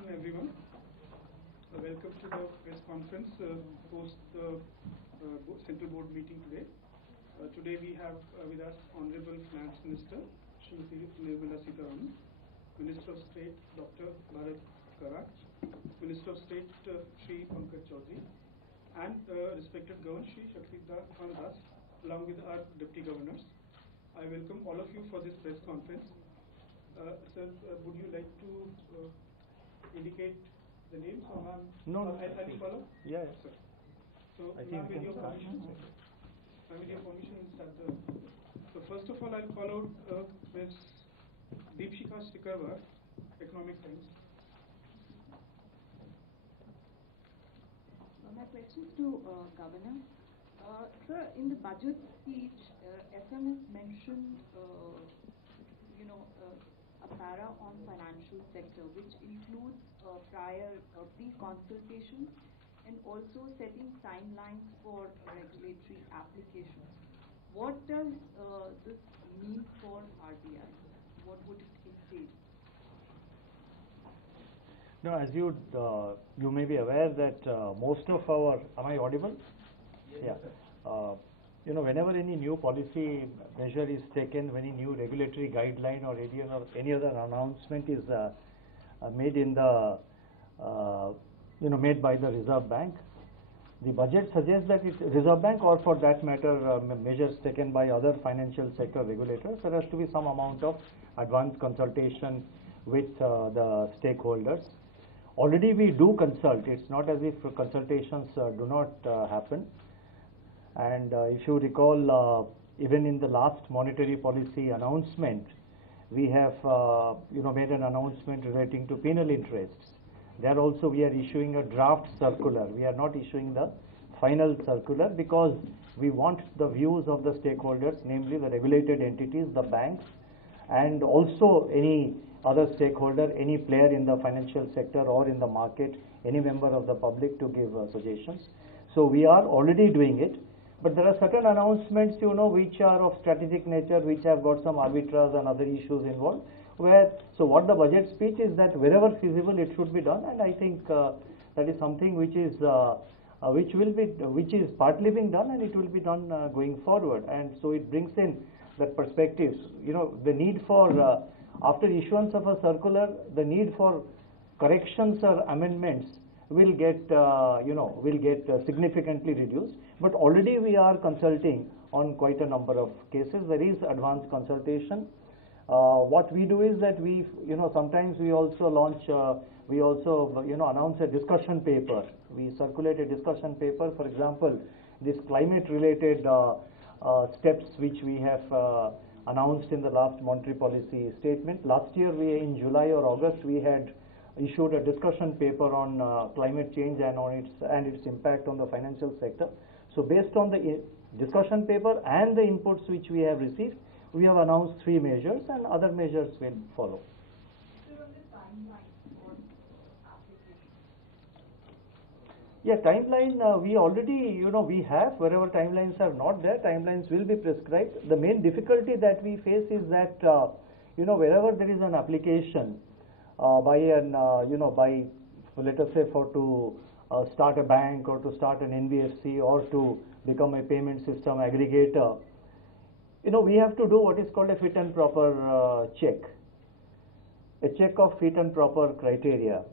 afternoon, everyone. Welcome to the press conference post the Central Board meeting today. Today we have with us Honorable Finance Minister Shri Nirmala Sitharaman, Minister of State Dr. Bharat Karaj, Minister of State Shri and respected Governor Shri Shaktikanta, along with our Deputy Governors. I welcome all of you for this press conference. Sir, would you like to indicate the names? Or no, I'll follow? Yeah. Sir. So, ma'am, with your permission, start the. So, first of all, I'll call out Ms. Deepshika Stikarwar, Economic Times. My question is to Governor. Sir, in the budget speech, SM has mentioned, a para on financial sector, which includes prior pre-consultation and also setting timelines for regulatory applications. What does this mean for RBI? What would it entail? No, as you may be aware that most of our, am I audible? Yes. Yeah. Whenever any new policy measure is taken, when any new regulatory guideline or any other announcement is made in the, made by the Reserve Bank, the budget suggests that Reserve Bank, or for that matter, measures taken by other financial sector regulators, there has to be some amount of advanced consultation with the stakeholders. Already we do consult. It's not as if consultations do not happen. And if you recall, even in the last monetary policy announcement, we have made an announcement relating to penal interests. There also we are issuing a draft circular. We are not issuing the final circular because we want the views of the stakeholders, namely the regulated entities, the banks, and also any other stakeholder, any player in the financial sector or in the market, any member of the public to give suggestions. So we are already doing it. But there are certain announcements, which are of strategic nature, which have got some arbitrage and other issues involved. So what the budget speech is that wherever feasible, it should be done, and I think that is something which is partly being done, and it will be done going forward. And so it brings in that perspectives. The need for after issuance of a circular, the need for corrections or amendments will get significantly reduced. But already we are consulting on quite a number of cases. There is advanced consultation. What we do is that we, sometimes we also launch, announce a discussion paper. We circulate a discussion paper. For example, this climate-related steps which we have announced in the last monetary policy statement. Last year, in July or August, we had issued a discussion paper on climate change and its impact on the financial sector. So based on the discussion paper and the inputs which we have received, we have announced 3 measures, and other measures will follow. Yeah, timeline, we already, we have, wherever timelines are not there, timelines will be prescribed. The main difficulty that we face is that, wherever there is an application by, let us say, to start a bank or to start an NBFC or to become a payment system aggregator, we have to do what is called a fit and proper check, a check of fit and proper criteria.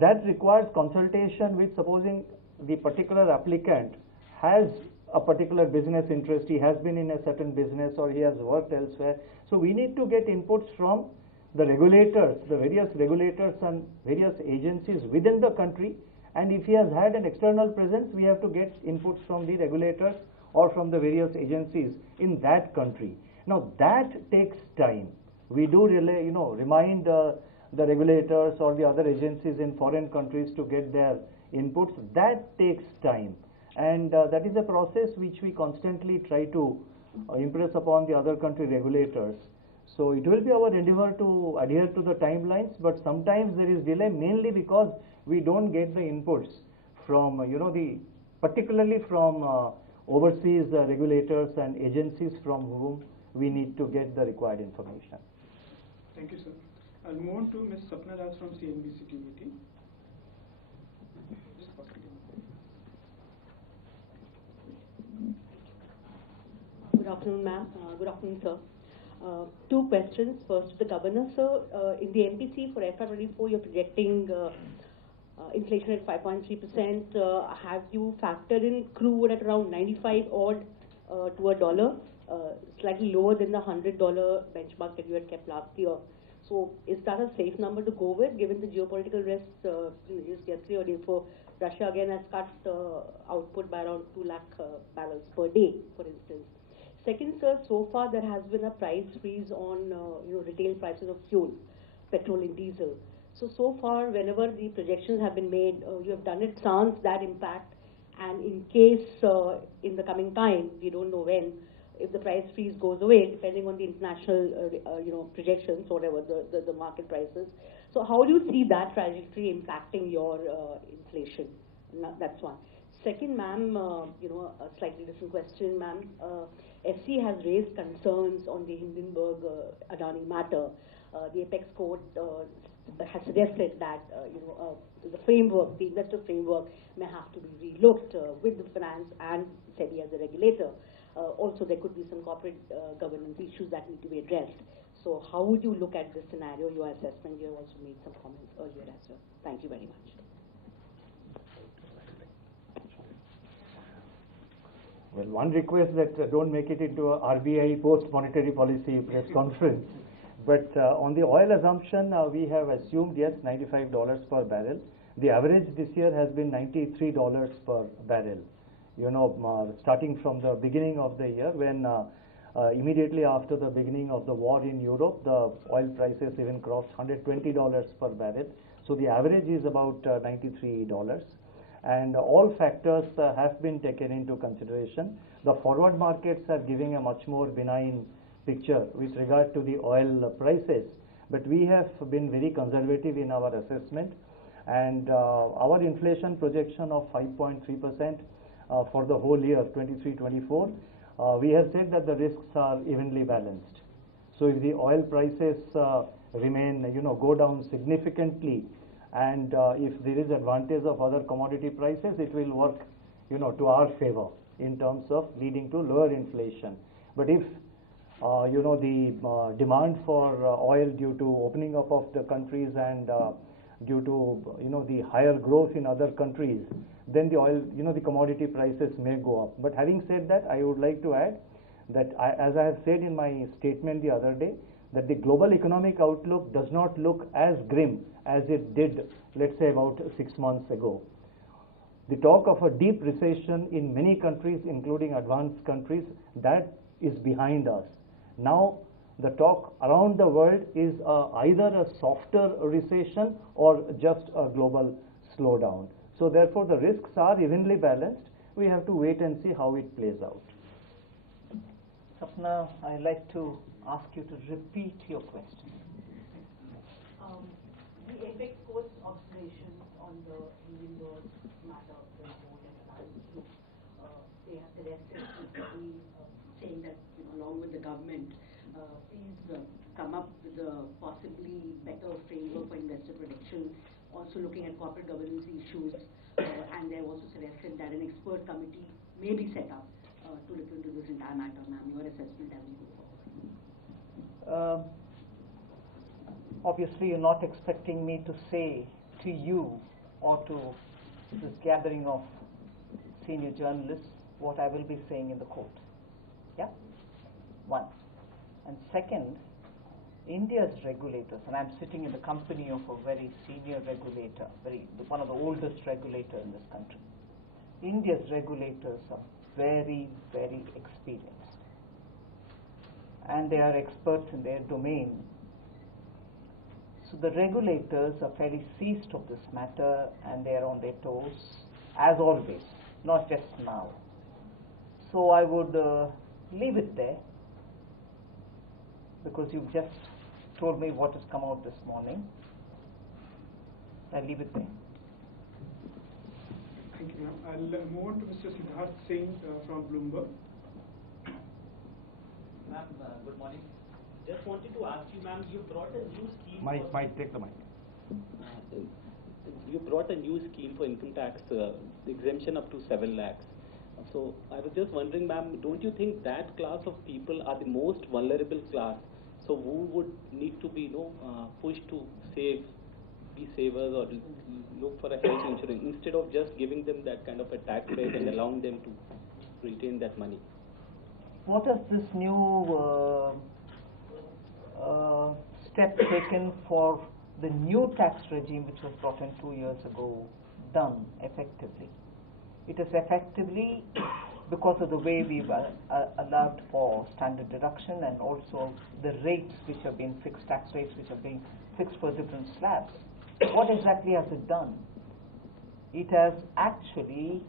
That requires consultation with, supposing the particular applicant has a particular business interest, he has been in a certain business or he has worked elsewhere. So we need to get inputs from the regulators, the various regulators and various agencies within the country. And if he has had an external presence, we have to get inputs from the regulators or from the various agencies in that country. Now that takes time. We do really, remind the regulators or the other agencies in foreign countries to get their inputs. That takes time. And that is a process which we constantly try to impress upon the other country regulators. So it will be our endeavor to adhere to the timelines, but sometimes there is delay mainly because we don't get the inputs from, particularly from overseas regulators and agencies from whom we need to get the required information. Thank you, sir. I'll move on to Ms. Sapna Das from CNBC TVT. Just pause again. Good afternoon, ma'am. Good afternoon, sir. Two questions. First, to the governor, sir. In the MPC for FY24, you're projecting inflation at 5.3%. Have you factored in crude at around 95 odd to a dollar, slightly lower than the $100 benchmark that you had kept last year? So, is that a safe number to go with, given the geopolitical risks? Just yesterday or day before, Russia again has cut output by around 2 lakh barrels per day, for instance. Second, sir, so far there has been a price freeze on retail prices of fuel, petrol and diesel. So far, whenever the projections have been made, you have done it sans that impact. And in case in the coming time, we don't know when, if the price freeze goes away, depending on the international projections, whatever the market prices. So how do you see that trajectory impacting your inflation? That's one. Second, ma'am, a slightly different question, ma'am. SC has raised concerns on the Hindenburg Adani matter. The apex court has suggested that the framework, the investor framework, may have to be relooked with the finance and SEBI as a regulator. Also, there could be some corporate governance issues that need to be addressed. So, how would you look at this scenario? Your assessment. You have also made some comments earlier as well. Thank you very much. Well, one request that don't make it into a RBI post-monetary policy press conference. But on the oil assumption, we have assumed, yes, $95 per barrel. The average this year has been $93 per barrel. Starting from the beginning of the year, when immediately after the beginning of the war in Europe, the oil prices even crossed $120 per barrel. So the average is about $93. And all factors have been taken into consideration. The forward markets are giving a much more benign picture with regard to the oil prices, but we have been very conservative in our assessment, and our inflation projection of 5.3% for the whole year 23-24, we have said that the risks are evenly balanced. So if the oil prices remain, go down significantly, and if there is advantage of other commodity prices, it will work, to our favor in terms of leading to lower inflation. But if the demand for oil due to opening up of the countries and due to the higher growth in other countries, then the oil, the commodity prices may go up. But having said that, I would like to add that as I have said in my statement the other day, that the global economic outlook does not look as grim as it did, let's say, about 6 months ago. The talk of a deep recession in many countries, including advanced countries, that is behind us. Now, the talk around the world is either a softer recession or just a global slowdown. So, therefore, the risks are evenly balanced. We have to wait and see how it plays out. Sapna, I'd like to ask you to repeat your question. The apex court's observations on the Hindenburg matter, the report and analysis, they have suggested saying that, along with the government, please come up with a possibly better framework for investor protection, also looking at corporate governance issues, and they have also suggested that an expert committee may be set up to look into this entire matter. Ma'am, your assessment as we go forward. Obviously, you're not expecting me to say to you or to this gathering of senior journalists what I will be saying in the court. Yeah? One. And second, India's regulators, and I'm sitting in the company of a very senior regulator, one of the oldest regulators in this country. India's regulators are very, very experienced. And they are experts in their domain. So the regulators are fairly seized of this matter, and they are on their toes, as always, not just now. So I would leave it there, because you've just told me what has come out this morning. I'll leave it there. Thank you, ma'am. I'll move on to Mr. Siddharth Singh from Bloomberg. Ma'am, good morning. Just wanted to ask you, ma'am, you brought a new scheme. Might take the mic. You brought a new scheme for income tax exemption up to 7 lakhs. So I was just wondering, ma'am, don't you think that class of people are the most vulnerable class? So who would need to be, pushed to save, be savers, or look for a health insurance instead of just giving them that kind of a tax rate and allowing them to retain that money? What has this new step taken for the new tax regime which was brought in 2 years ago done effectively? It is effectively because of the way we've allowed for standard deduction and also the rates which have been fixed, tax rates which have been fixed for different slabs. What exactly has it done? It has actually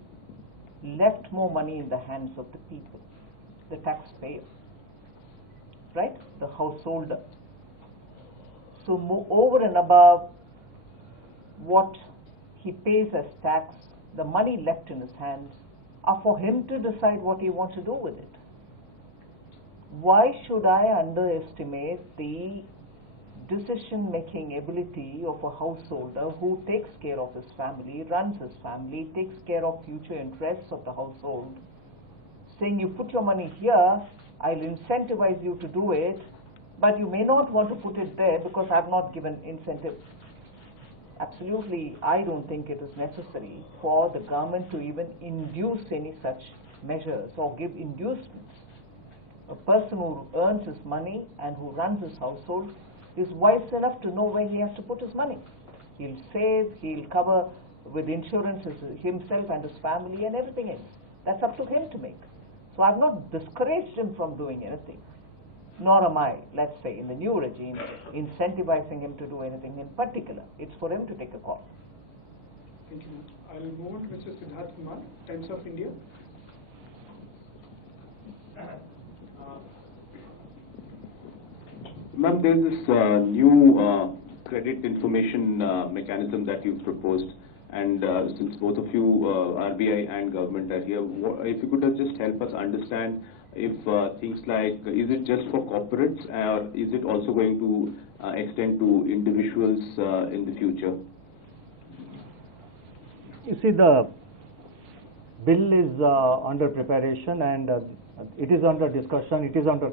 left more money in the hands of the people, the taxpayer, right? The householder. So over and above what he pays as tax, the money left in his hands are for him to decide what he wants to do with it. Why should I underestimate the decision-making ability of a householder who takes care of his family, runs his family, takes care of future interests of the household, saying you put your money here, I'll incentivize you to do it, but you may not want to put it there because I've not given incentive. Absolutely, I don't think it is necessary for the government to even induce any such measures or give inducements. A person who earns his money and who runs his household is wise enough to know where he has to put his money. He'll save, he'll cover with insurance himself and his family and everything else. That's up to him to make. So I've not discouraged him from doing anything. Nor am I, let's say, in the new regime, incentivizing him to do anything in particular. It's for him to take a call. Thank you. I'll move on to Mr. Sitharaman, Times of India. Ma'am, there's this new credit information mechanism that you've proposed, and since both of you, RBI and government, are here, if you could just help us understand if things like, is it just for corporates or is it also going to extend to individuals in the future? You see, the bill is under preparation and it is under discussion. It is under,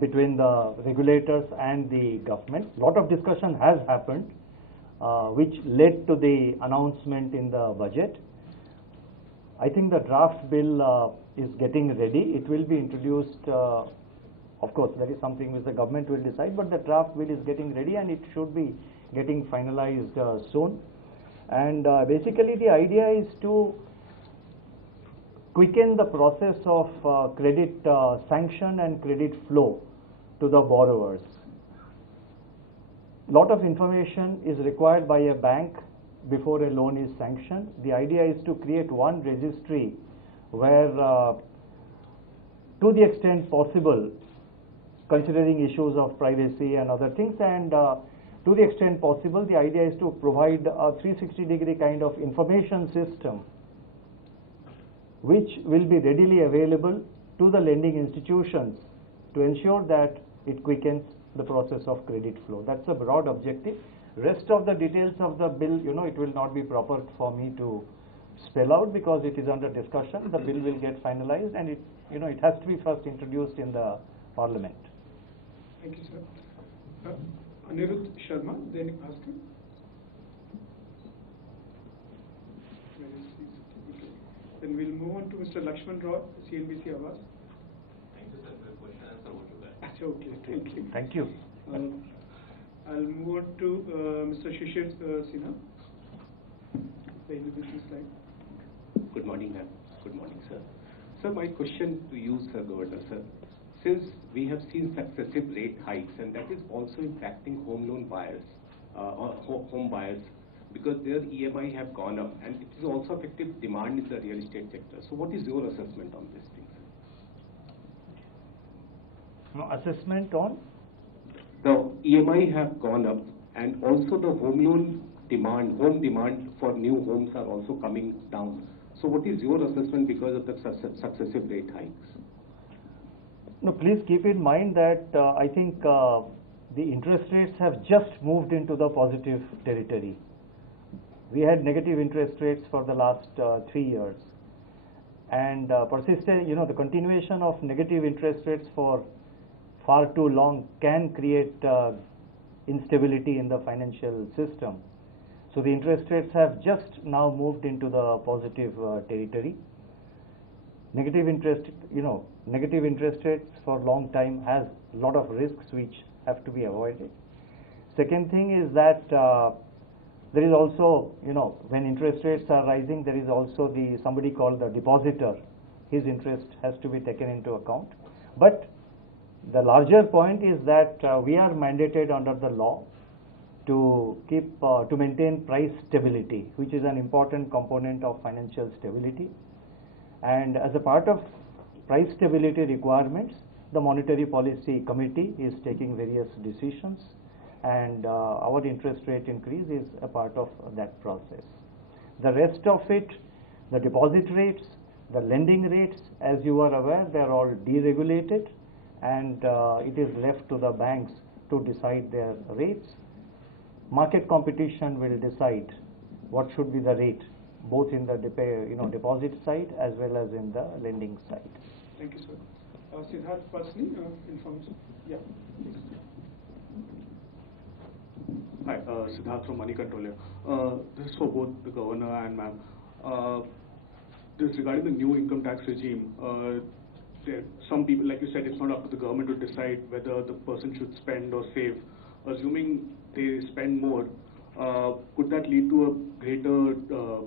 between the regulators and the government. A lot of discussion has happened, which led to the announcement in the budget. I think the draft bill is getting ready. It will be introduced, of course, that is something which the government will decide, but the draft bill is getting ready and it should be getting finalized soon. And basically the idea is to quicken the process of credit sanction and credit flow to the borrowers. A lot of information is required by a bank before a loan is sanctioned. The idea is to create one registry where, to the extent possible, considering issues of privacy and other things, and to the extent possible, the idea is to provide a 360-degree kind of information system which will be readily available to the lending institutions to ensure that it quickens the process of credit flow. That's a broad objective. Rest of the details of the bill, it will not be proper for me to spell out because it is under discussion. The bill will get finalized and it has to be first introduced in the parliament. Thank you, sir. Anirudh Sharma, Dainik Bhaskar. Then we'll move on to Mr. Lakshman Rao, CNBC Awas. Thank you, sir, for the question. Answer what you got. Okay, thank you. Thank you. I'll move on to Mr. Shishir Sinha, the individual slide. Good morning, ma'am. Good morning, sir. Sir, my question to you, sir, Governor, sir. Since we have seen successive rate hikes, and that is also impacting home loan buyers, or home buyers, because their EMI have gone up, and it is also affecting demand in the real estate sector. So what is your assessment on this thing, sir? No, assessment on? The EMI have gone up, and also the home demand for new homes are also coming down. So what is your assessment because of the successive rate hikes? No, please keep in mind that I think the interest rates have just moved into the positive territory. We had negative interest rates for the last 3 years, and persistent, the continuation of negative interest rates for far too long can create instability in the financial system. So the interest rates have just now moved into the positive territory. Negative interest rates for a long time has a lot of risks which have to be avoided. Second thing is that there is also, when interest rates are rising, there is also somebody called the depositor. His interest has to be taken into account. But the larger point is that we are mandated under the law to maintain price stability, which is an important component of financial stability. And as a part of price stability requirements, the Monetary Policy Committee is taking various decisions, and our interest rate increase is a part of that process. The rest of it, the deposit rates, the lending rates, as you are aware, they are all deregulated, and it is left to the banks to decide their rates. Market competition will decide what should be the rate, both in the deposit side as well as in the lending side. Thank you, sir. Siddharth, personally, information. Yeah, please. Hi, Siddharth from Money Controller. This is for both the governor and ma'am. This regarding the new income tax regime. Some people, like you said, it's not up to the government to decide whether the person should spend or save. Assuming they spend more, could that lead to a greater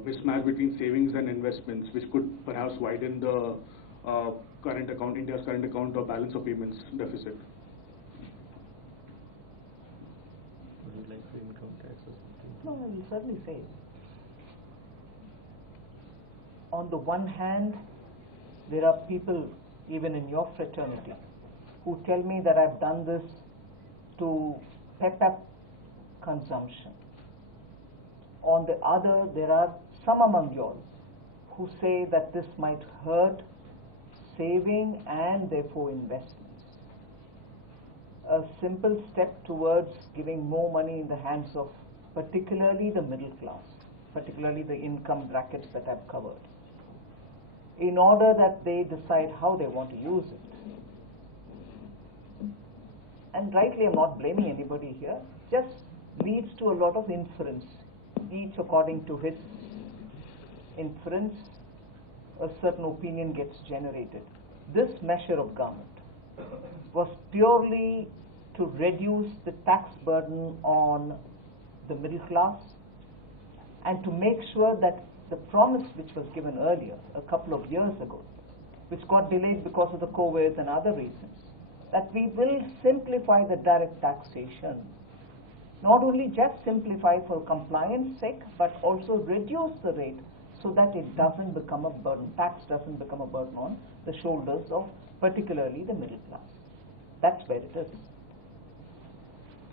mismatch between savings and investments, which could perhaps widen the current account, India's current account or balance of payments deficit? Would you like to income tax or something? No, I will certainly say. On the one hand, there are people, even in your fraternity, who tell me that I've done this to pep up consumption. On the other, there are some among yours who say that this might hurt saving and therefore investments. A simple step towards giving more money in the hands of particularly the middle class, particularly the income brackets that I've covered, in order that they decide how they want to use it. And rightly, I'm not blaming anybody here, just leads to a lot of inference, each according to his inference, a certain opinion gets generated. This measure of government was purely to reduce the tax burden on the middle class and to make sure that the promise which was given earlier, a couple of years ago, which got delayed because of the COVID and other reasons, that we will simplify the direct taxation, not only just simplify for compliance sake, but also reduce the rate so that it doesn't become a burden, tax doesn't become a burden on the shoulders of particularly the middle class. That's where it is.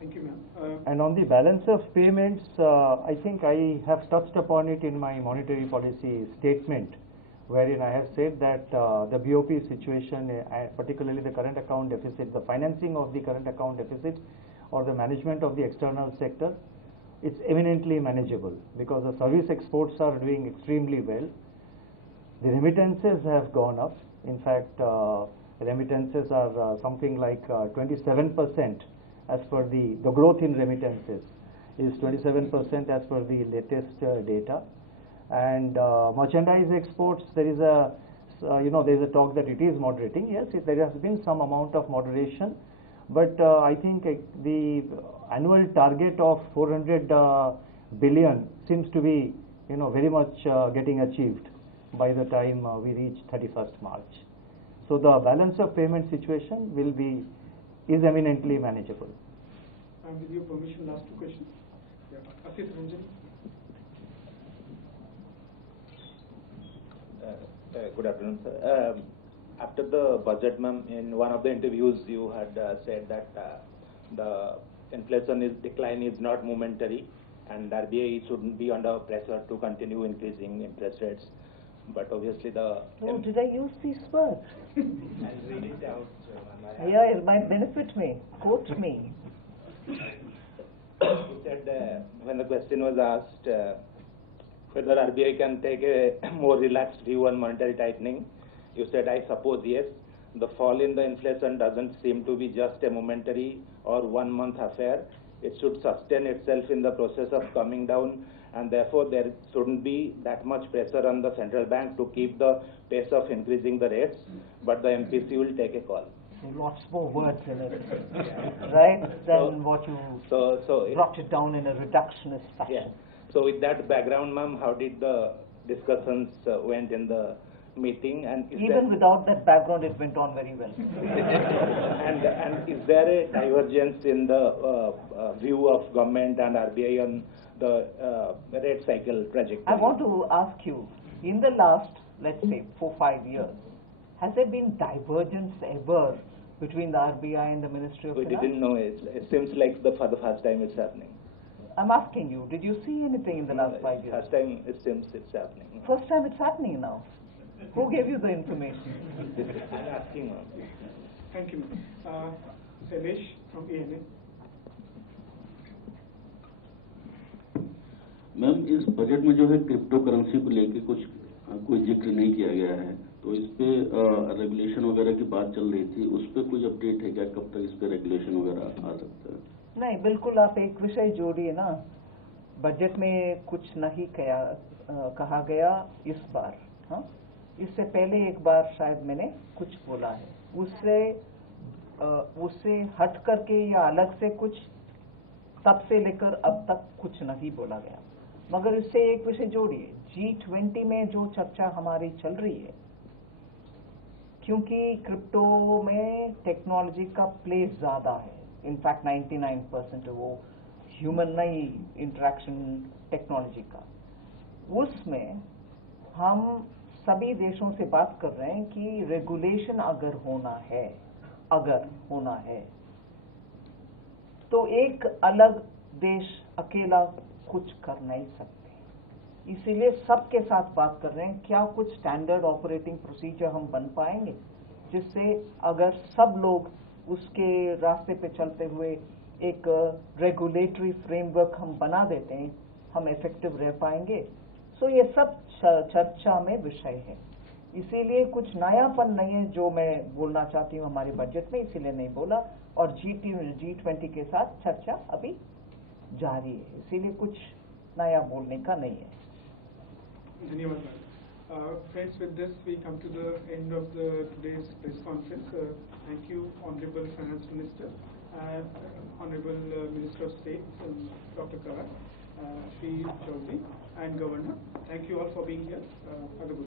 Thank you, ma'am. And on the balance of payments, I think I have touched upon it in my monetary policy statement, wherein I have said that the BOP situation, particularly the current account deficit, the financing of the current account deficit or the management of the external sector, it's eminently manageable because the service exports are doing extremely well. The remittances have gone up. In fact, remittances are something like 27% as per the growth in remittances is 27% as per the latest data. And merchandise exports, there is a talk that it is moderating. Yes, there has been some amount of moderation, but I think the annual target of 400 billion seems to be very much getting achieved by the time we reach 31st March. So the balance of payment situation is eminently manageable. And with your permission, last two questions. Yeah. Asit Ranjan. Good afternoon, sir. After the budget, ma'am, in one of the interviews you had said that the inflation decline is not momentary and RBI shouldn't be under pressure to continue increasing interest rates. but obviously the... Oh, did I use these words? I'll read it out, ma'am. Yeah, it might benefit me. Quote me. He said, when the question was asked whether RBI can take a more relaxed view on monetary tightening, you said, I suppose yes. The fall in the inflation doesn't seem to be just a momentary or 1 month affair. It should sustain itself in the process of coming down, and therefore there shouldn't be that much pressure on the central bank to keep the pace of increasing the rates, but the MPC will take a call. Lots more words in it, right, than what you brought it down in a reductionist fashion. Yeah. So with that background, ma'am, how did the discussions went in the meeting? And even without that background, it went on very well. and is there a divergence in the view of government and RBI on the rate cycle trajectory? I want to ask you, in the last, let's say, 4-5 years, has there been divergence ever between the RBI and the Ministry of We Finance? didn't know it. It seems like for the first time it's happening. I'm asking you, did you see anything in the last 5 years? First time it seems it's happening. First time it's happening now. Who gave you the information? I'm asking, ma'am. Thank you, ma'am. Shailesh from ANA. Ma'am, इस budget में जो है crypto currency को लेके कोई जिक्र नहीं किया गया है, तो इस पे रेगुलेशन वगैरह की बात चल रही थी, उस पे कोई अपडेट है क्या? कब तक इस पे रेगुलेशन वगैरह आ सकता है? नहीं, बिल्कुल आप एक विषय जोड़िए ना। बजट में कुछ नहीं कहा गया इस बार। हाँ, इससे पहले एक बार शायद मैंने कुछ बोला है, उससे हट करके या अलग से कुछ तब से लेकर अब तक कुछ नहीं बोला गया। मगर इससे एक विषय जोड़िए, G20 में जो चर्चा हमारी चल रही है, क्योंकि क्रिप्टो में टेक्नोलॉजी का प्लेस ज्यादा है, इनफैक्ट 99% वो ह्यूमन नहीं इंटरेक्शन टेक्नोलॉजी का, उसमें हम सभी देशों से बात कर रहे हैं कि रेगुलेशन अगर होना है तो एक अलग देश अकेला कुछ कर नहीं सकते। इसीलिए सबके साथ बात कर रहे हैं, क्या कुछ स्टैंडर्ड ऑपरेटिंग प्रोसीजर हम बन पाएंगे, जिससे अगर सब लोग उसके रास्ते पे चलते हुए एक रेगुलेटरी फ्रेमवर्क हम बना देते हैं, हम इफेक्टिव रह पाएंगे। सो ये सब चर्चा में विषय है, इसीलिए कुछ नयापन नहीं है जो मैं बोलना चाहती हूँ हमारे बजट में, इसीलिए नहीं बोला। और G20 के साथ चर्चा अभी जारी है, इसीलिए कुछ नया बोलने का नहीं है। धन्यवाद। Friends, with this we come to the end of today's press conference. Thank you, Honorable Finance Minister, Honorable Minister of State, Dr. Karat, Shri Chaudhary, and Governor. Thank you all for being here. Have a good